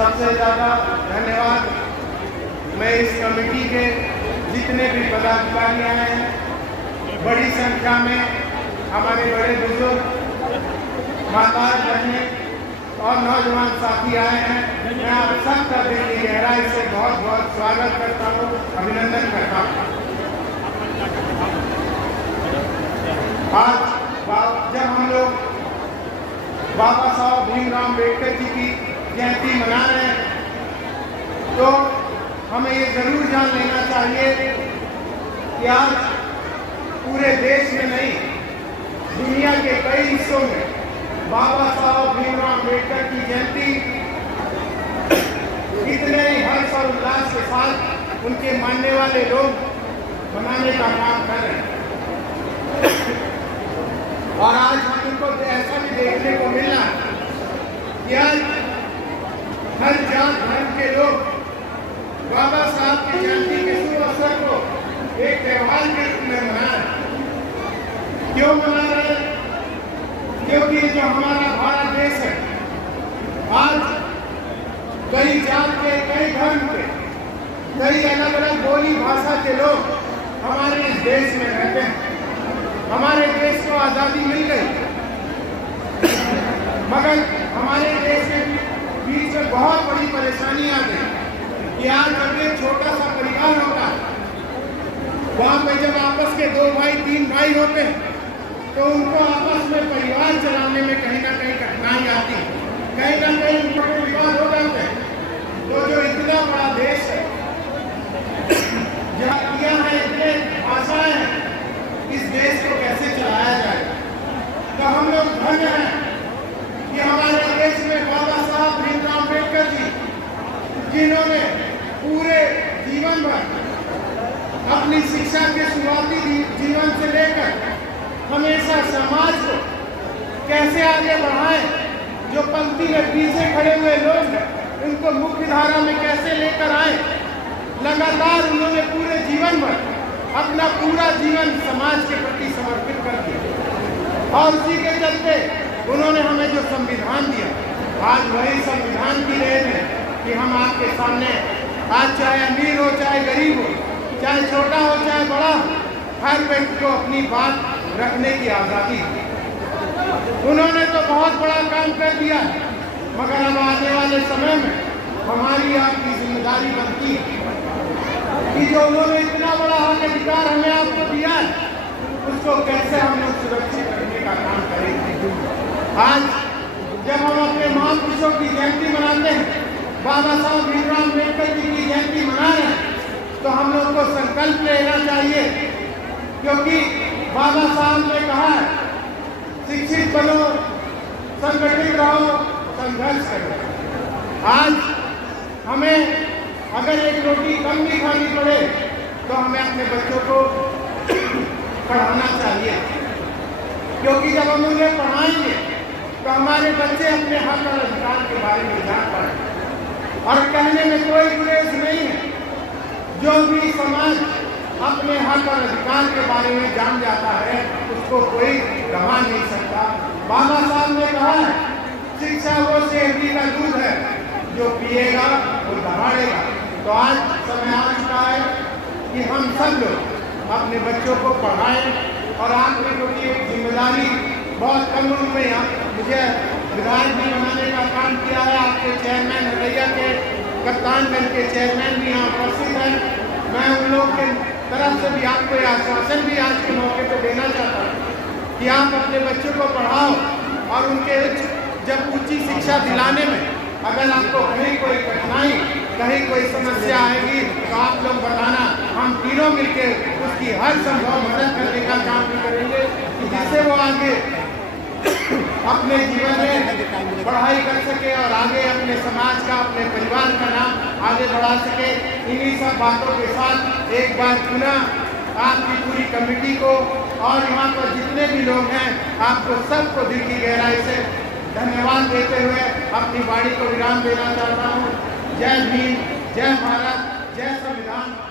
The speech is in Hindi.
सबसे ज़्यादा धन्यवाद मैं इस कमेटी के जितने भी पदाधिकारी आए हैं, बड़ी संख्या में हमारे बड़े बुजुर्ग, माता बहनें और नौजवान साथी आए हैं। मैं आप सबका दिल की गहराई से बहुत बहुत स्वागत करता हूँ, अभिनंदन करता हूँ। आज जब हम लोग बाबा साहब भीमराव अम्बेडकर जी की जयंती मना रहे हैं, तो हमें ये जरूर जान लेना चाहिए कि आज पूरे देश में नहीं, दुनिया के कई हिस्सों में बाबा साहब भीमराव अम्बेडकर की जयंती कितने ही हर्ष और उल्लास के साथ उनके मानने वाले लोग मनाने का काम कर रहे हैं। और आज हमको ऐसा भी देखने को मिल रहा है कि आज हर जात धर्म के लोग बाबा साहब की जयंती के शुभ अवसर को एक त्योहार के रूप में मना रहे हैं। क्यों मना रहे हैं? क्योंकि जो हमारा भारत देश है, आज कई जात के, कई धर्म के, कई अलग अलग बोली भाषा के लोग हमारे इस देश में रहते हैं। हमारे देश को आज़ादी मिल गई, मगर हमारे देश के बीच में बहुत बड़ी परेशानी आ गई कि आज जब एक छोटा सा परिवार होता है, वहाँ पे जब आपस के 2 भाई 3 भाई होते हैं, तो उनको आपस में परिवार चलाने में कहीं ना कहीं कठिनाई आती है, कहीं ना कहीं उनको परिवार हो जाते हैं। तो जो इतना बड़ा देश है, जातियाँ हैं, इतने भाषाएं हैं, इस देश को कैसे चलाया जाए? तो हम लोग धन्य हैं कि हमारे देश में बाबा साहब भीमराव अम्बेडकर जी, जिन्होंने पूरे जीवन भर अपनी शिक्षा के शुरुआती जीवन से लेकर हमेशा समाज को कैसे आगे बढ़ाएं, जो पंक्ति में पीछे खड़े हुए लोग हैं उनको मुख्य धारा में कैसे लेकर आए, लगातार उन्होंने पूरे जीवन भर अपना पूरा जीवन समाज के प्रति समर्पित कर दिया। और उसी के चलते उन्होंने हमें जो संविधान दिया, आज वही संविधान की देन है कि हम आपके सामने आज चाहे अमीर हो चाहे गरीब हो, चाहे छोटा हो चाहे बड़ा हो, हर व्यक्ति को अपनी बात रखने की आज़ादी है। उन्होंने तो बहुत बड़ा काम कर दिया है, मगर अब आने वाले समय में हमारी आपकी जिम्मेदारी बनती है कि जो उन्होंने इतना बड़ा हक अधिकार हमें आपको दिया है, उसको कैसे हम लोग सुरक्षित रखने का काम करेंगे। आज जब हम अपने महापुरुषों की जयंती मनाते हैं, बाबा साहब भीमराव अम्बेडकर जी की जयंती मना रहे हैं, तो हम लोग को संकल्प लेना चाहिए, क्योंकि बाबा साहब ने कहा है, शिक्षित बनो, संगठित रहो, संघर्ष करो। आज हमें अगर एक रोटी कम भी खानी पड़े तो हमें अपने बच्चों को पढ़ाना चाहिए, क्योंकि जब हम उन्हें पढ़ाएंगे तो हमारे बच्चे अपने हक और अधिकार के बारे में जान पाएंगे। और कहने में कोई गुरेज नहीं है, जो भी समाज अपने हक और अधिकार के बारे में जान जाता है उसको कोई गवा नहीं सकता। बाबा साहब ने कहा है, शिक्षा वो सेहरी का दूध है, जो पिएगा वो दहाड़ेगा। तो आज समय आ चुका है कि हम सब लोग अपने बच्चों को पढ़ाएं। और आपने क्योंकि एक जिम्मेदारी बहुत कम उम्र में मुझे विधायक भी बनाने का काम किया है, आपके चेयरमैन हरैया के, कप्तानगंज के चेयरमैन भी यहाँ उपस्थित हैं। मैं उन लोग के तरफ से भी आपको यह आश्वासन भी आज के मौके पर देना चाहता हूँ कि आप अपने बच्चों को पढ़ाओ और उनके जब ऊंची शिक्षा दिलाने में अगर आपको कहीं कोई कठिनाई, कहीं कोई समस्या आएगी तो आप लोग बताना, हम तीनों मिलकर उसकी हर संभव मदद करने का काम भी करेंगे, जिससे वो आगे अपने जीवन में पढ़ाई कर सके और आगे अपने समाज का, अपने परिवार का नाम आगे बढ़ा सके। इन्हीं सब बातों के साथ एक बार पुनः आपकी पूरी कमेटी को और यहाँ पर जितने भी लोग हैं, आपको सबको दिल की गहराई से धन्यवाद देते हुए अपनी वाणी को विराम देना चाहता हूँ। जय भीम, जय भारत, जय संविधान।